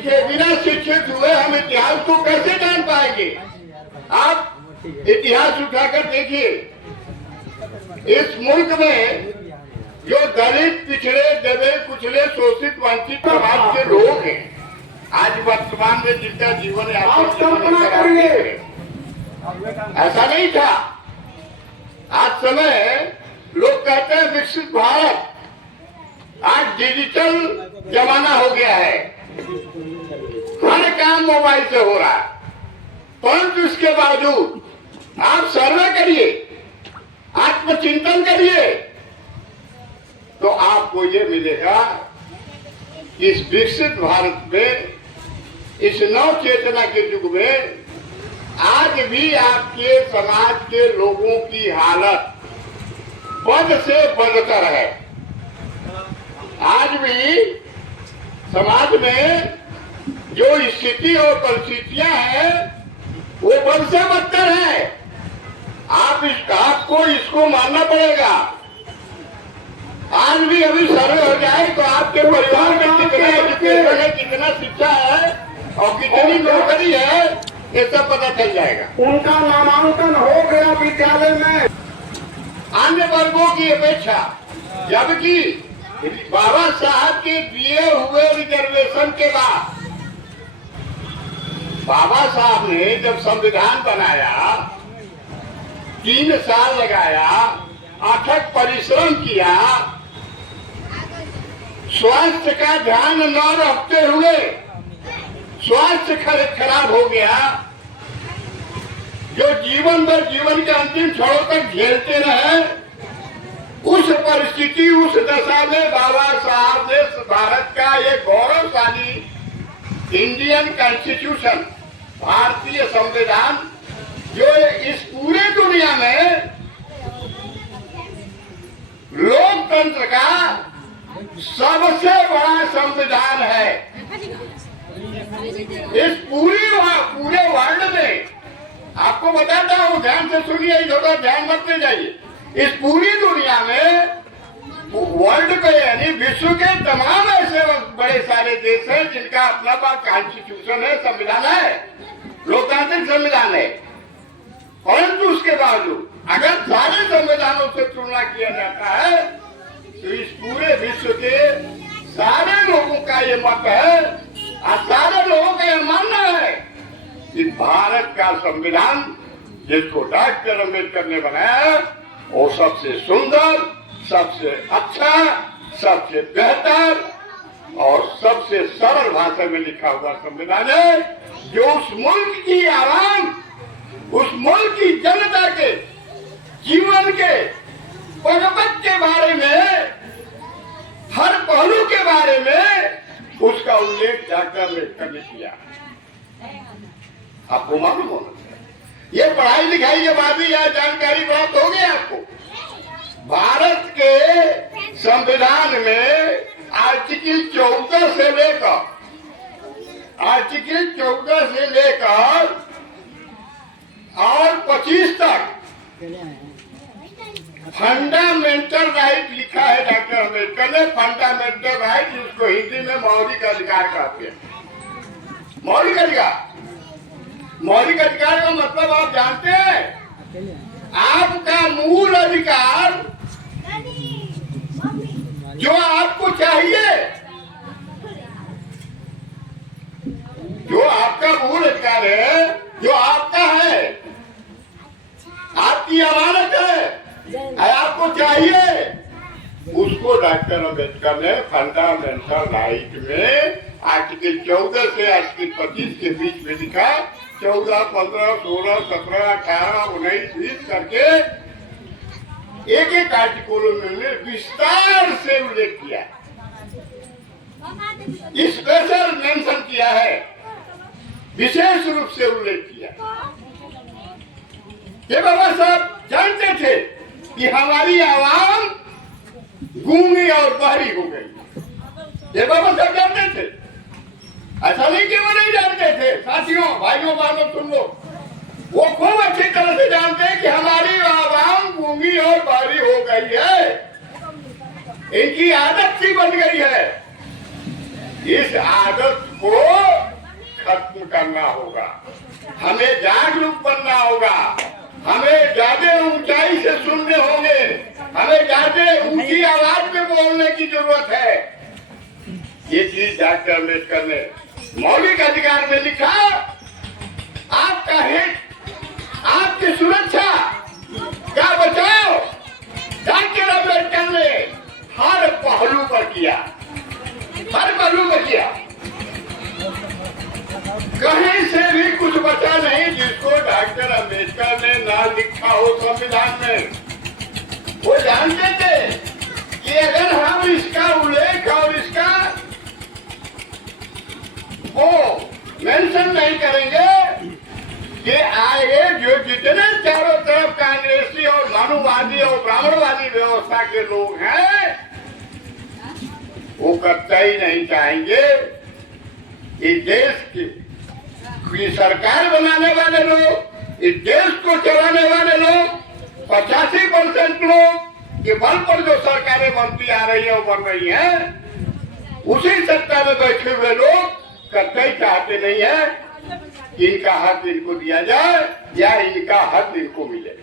लिखे, बिना शिक्षित हुए हम इतिहास को कैसे जान पाएंगे? आप इतिहास उठाकर देखिए, इस मुल्क में जो दलित, पिछड़े, दबे, कुचले, शोषित, वंचित समाज के लोग हैं, आज वर्तमान में जिनका जीवन है, ऐसा नहीं था। आज समय लोग कहते हैं विकसित भारत, आज डिजिटल जमाना हो गया है, हर काम मोबाइल से हो रहा है, परंतु इसके बावजूद आप सर्वे करिए, आत्मचिंतन करिए, तो आपको ये मिलेगा इस विकसित भारत में, इस नव चेतना के युग में आज भी आपके समाज के लोगों की हालत बद से बदतर है। आज भी समाज में जो स्थिति और परिस्थितियां हैं वो बद से बदतर है। आपको इसको मानना पड़ेगा। आज भी अभी सर्वे हो जाए तो आपके परिवार में कितना एजुकेशन है, कितना शिक्षा है और कितनी नौकरी है, ये सब पता चल जाएगा। उनका नामांकन हो गया विद्यालय में अन्य वर्गों की अपेक्षा, जबकि बाबा साहब के दिए हुए रिजर्वेशन के बाद बाबा साहब ने जब संविधान बनाया, 3 साल लगाया, अथक परिश्रम किया, स्वास्थ्य का ध्यान न रखते हुए स्वास्थ्य खराब हो गया, जो जीवन भर जीवन के अंतिम क्षणों तक झेलते रहे, उस परिस्थिति, उस दशा में बाबा साहब ने भारत का ये गौरवशाली इंडियन कॉन्स्टिट्यूशन, भारतीय संविधान, जो इस पूरे दुनिया में लोकतंत्र का सबसे बड़ा संविधान है, इस पूरे वर्ल्ड में, आपको बताता हूं, ध्यान से सुनिए, इधर ध्यान मत दे जाइए। इस पूरी दुनिया में वर्ल्ड के यानी विश्व के तमाम ऐसे बड़े सारे देश हैं जिनका अपना कॉन्स्टिट्यूशन है, संविधान है, लोकतांत्रिक संविधान है, परंतु उसके बावजूद अगर सारे संविधानों से तुलना किया जाता है तो इस पूरे विश्व के सारे लोगों का ये मत है और सारे लोगों का ये मानना है कि भारत का संविधान, जिसको डॉक्टर अम्बेडकर ने बनाया, वो सबसे सुंदर, सबसे अच्छा, सबसे बेहतर और सबसे सरल भाषा में लिखा हुआ संविधान है, जो उस मुल्क की आवाम, उस मुल्क की जनता के जीवन के पगपग के बारे में, हर पहलू के बारे में उसका उल्लेख डॉक्टर अम्बेडकर ने किया। आपको मालूम होना चाहिए, ये पढ़ाई लिखाई के बाद भी यह जानकारी प्राप्त हो गई आपको। भारत के संविधान में आर्टिकल 14 से लेकर और 25 तक फंडामेंटल राइट लिखा है डॉक्टर अम्बेडकर ने। फंडामेंटल राइट, जिसको हिंदी में मौलिक अधिकार कहते हैं। मौलिक अधिकार, मौलिक अधिकार का मतलब आप जानते हैं? आपका मूल अधिकार जो आपको चाहिए, जो आपका मूल अधिकार है, जो आपका है, आपकी अमानत है, आपको चाहिए, उसको डॉक्टर अम्बेडकर ने फंडामेंटल राइट में आर्टिकल 14 से आर्टिकल 25 के बीच में लिखा। 14, 15, 16, 17, 18, 19, 20 करके एक एक आर्टिकलों में विस्तार से उल्लेख किया, स्पेशल मेंशन किया है, विशेष रूप से उल्लेख किया। ये बाबा साहब जानते थे कि हमारी आवाम गूंगी और बहरी हो गई। ये बाबा साहब जानते थे, ऐसा नहीं कि वो नहीं जानते थे। साथियों, भाइयों, बहनों, सुन लो, वो खूब अच्छी तरह से जानते हैं कि हमारी आवाम गूंगी और बहरी हो गई है, इनकी आदत सी बन गई है। इस आदत को हमें जागरूक बनना होगा, हमें ज्यादा ऊंचाई से सुनने होंगे, हमें ज्यादा ऊंची आवाज में बोलने की जरूरत है। ये चीज डॉक्टर अम्बेडकर ने मौलिक अधिकार में लिखा। आपका हित, आपकी सुरक्षा का बचाव डॉक्टर अम्बेडकर ने हर पहलू पर किया, हर पहलू पर किया। कहीं से भी कुछ बचा नहीं जिसको डॉक्टर अम्बेडकर ने ना लिखा हो संविधान में। वो जानते थे कि अगर हम इसका उल्लेख और इसका वो मेंशन नहीं करेंगे कि आगे जो जितने चारों तरफ कांग्रेसी और मानववादी और ब्राह्मणवादी व्यवस्था के लोग हैं, वो कतई नहीं चाहेंगे इस देश की सरकार बनाने वाले लोग, इस देश को चलाने वाले लोग, 85% लोग के बल पर जो सरकारें बनती आ रही है और बन रही हैं, उसी सत्ता में बैठे हुए लोग कतई चाहते नहीं है कि इनका हक इनको दिया जाए या इनका हक इनको मिले।